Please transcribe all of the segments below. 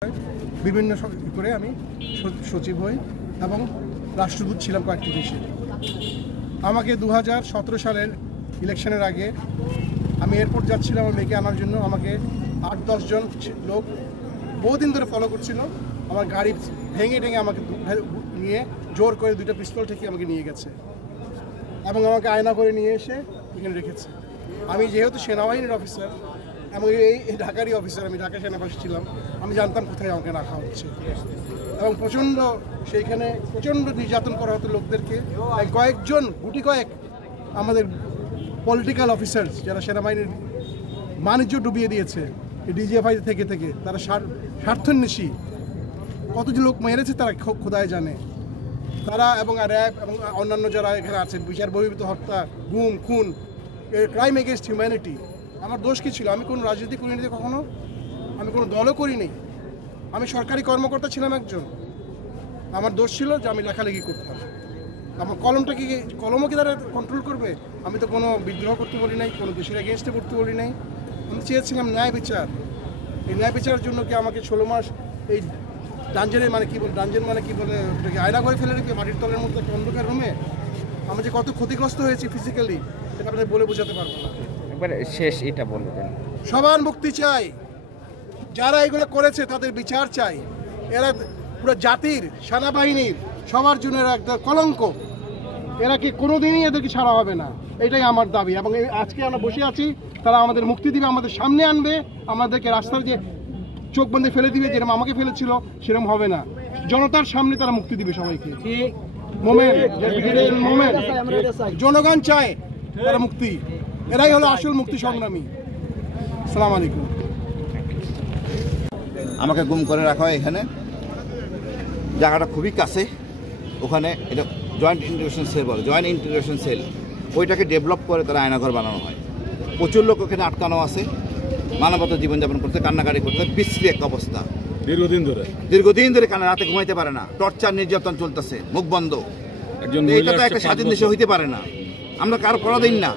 বিভিন্ন করে আমি সচিব হই এবং রাষ্ট্রদূত ছিলাম কয়েকটি দেশে। আমাকে 2017 সালের ইলেকশনের আগে আমি এয়ারপোর্ট যাচ্ছিলাম আমার মেয়েকে আনার জন্য। আমাকে 8-10 জন লোক বহুদিন ধরে ফলো করছিল। আমার গাড়ি ভেঙে আমাকে নিয়ে জোর করে 2টা পিস্তল থেকে আমাকে নিয়ে গেছে এবং আমাকে আয়না করে নিয়ে এসে এখানে রেখেছে। আমি যেহেতু সেনাবাহিনীর অফিসার এবং এই ঢাকারই অফিসার, আমি ঢাকা সেনাবাসী ছিলাম, আমি জানতাম কোথায় আমাকে রাখা হচ্ছে এবং সেইখানে প্রচণ্ড নির্যাতন করা হতো লোকদেরকে। কয়েকজন গুটি কয়েক আমাদের পলিটিক্যাল অফিসার যারা সেনাবাহিনীর বাণিজ্য ডুবিয়ে দিয়েছে এই ডিজিএফআই থেকে তারা স্বার্থান্বেষী কত যে লোক মেরেছে তারা খোদায় জানে। তারা এবং র্যাব এবং অন্যান্য যারা এখানে আছেন, বিচার বহির্ভূত হত্যা, গুম, খুন, ক্রাইম এগেনস্ট হিউম্যানিটি। আমার দোষ কী ছিল? আমি কোনো রাজনীতি করিনি কখনো, আমি কোনো দলও করিনি, আমি সরকারি কর্মকর্তা ছিলাম একজন। আমার দোষ ছিল যে আমি লেখালেখি করতাম। আমার কলমও কি তারা কন্ট্রোল করবে? আমি তো কোনো বিদ্রোহ করতে বলি নাই, কোনো দেশের এগেনস্টে করতে বলি নাই। আমি চেয়েছিলাম ন্যায় বিচার। এই ন্যায় বিচারের জন্য কি আমাকে 16 মাস এই ডাঞ্জেনের ডাঞ্জেন মানে কি বলে ওটাকে আয়না করে ফেলে রেখে মাটির তলের মধ্যে একটা অন্ধকার রুমে আমি যে কত ক্ষতিগ্রস্ত হয়েছি ফিজিক্যালি সেটা আপনাদের বলে বোঝাতে পারবো না। একবার শেষ এটা বলবেন। সবার মুক্তি চাই, যারা এগুলো করেছে তাদের বিচার চাই। এরা পুরো জাতির, সেনাবাহিনীর, সবার জন্য এরা একটা কলঙ্ক। এরা কি কোনোদিনই এদেরকে ছাড়া হবে না, এটাই আমার দাবি। এবং আজকে আমরা বসে আছি, তারা আমাদের মুক্তি দিবে, আমাদের সামনে আনবে, আমাদেরকে রাস্তার যে চোখ বন্ধে ফেলে দিবে, যেরকম আমাকে ফেলেছিল সেরকম হবে না। জনতার সামনে তারা মুক্তি দিবে সবাইকে। জনগণ চায় তারা মুক্তি, এরাই হলো আসল মুক্তি সংগ্রামী। আসসালামু আলাইকুম। আমাকে গুম করে রাখা হয় এখানে, জায়গাটা খুবই কাছে। ওখানে এটা জয়েন্ট ইন্টিগ্রেশন সেল বলে, জয়েন্ট ইন্টিগ্রেশন সেল। ওইটাকে ডেভেলপ করে তারা আয়নাঘর বানানো হয়। প্রচুর লোক ওখানে আটকানো আছে, মানবতা জীবনযাপন করতে, কান্নাকাটি করতে, বিশ্রী এক অবস্থা। দীর্ঘদিন ধরে কান্না, রাতে ঘুমাইতে পারে না, টর্চার নির্যাতন চলতেছে, মুখ বন্ধ। এটা তো একটা স্বাধীন দেশে হইতে পারে না। আমরা কারো পরাধীন না,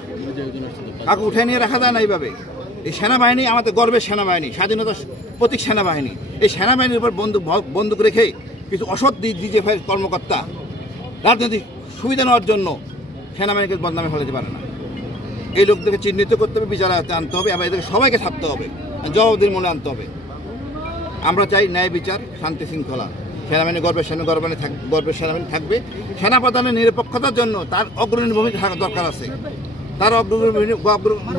কাউকে উঠে নিয়ে রাখা যায় না এইভাবে। এই সেনাবাহিনী আমাদের গর্বের সেনাবাহিনী, স্বাধীনতার প্রতীক সেনাবাহিনী। এই সেনাবাহিনীর উপর বন্দুক রেখে কিছু অসৎ ডিজিএফআই কর্মকর্তা রাজনৈতিক সুবিধা নেওয়ার জন্য সেনাবাহিনীকে বদনামে ফেলাতে পারে না। এই লোকদেরকে চিহ্নিত করতে হবে, বিচারে আনতে হবে এবং এদেরকে সবাইকে থাকতে হবে, জবাবদিহির মনে আনতে হবে। আমরা চাই ন্যায় বিচার, শান্তি শৃঙ্খলা। সেনাবাহিনী গর্বের সেনাবাহিনী থাকবে। সেনাপ্রধানের নিরপেক্ষতার জন্য তার অগ্রণী ভূমিকা থাকা দরকার আছে। তার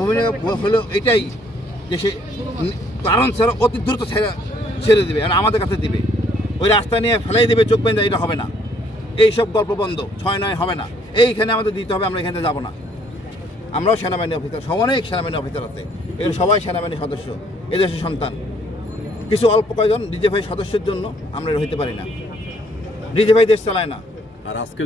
ভূমিকা হলো এটাই যে সে কারণ ছাড়া অতি দ্রুত ছেড়ে দেবে, আর আমাদের কাছে দিবে। ওই রাস্তা নিয়ে ফেলাই দেবে, চোখ বেঁধে, এটা হবে না। এইসব গল্প বন্ধ, 6-9 হবে না। এইখানে আমাদের দিতে হবে, আমরা এখানে যাব না। আমরাও সেনাবাহিনী অফিসার, অনেক সেনাবাহিনী অফিসার আছে, এগুলো সবাই সেনাবাহিনী সদস্য, এদেশের সন্তান। কিছু অল্প কয়েকজন ডিজিএফআই সদস্যের জন্য আমরা হইতে পারি না। ডিজিএফআই দেশ চালায় না। আর আজকে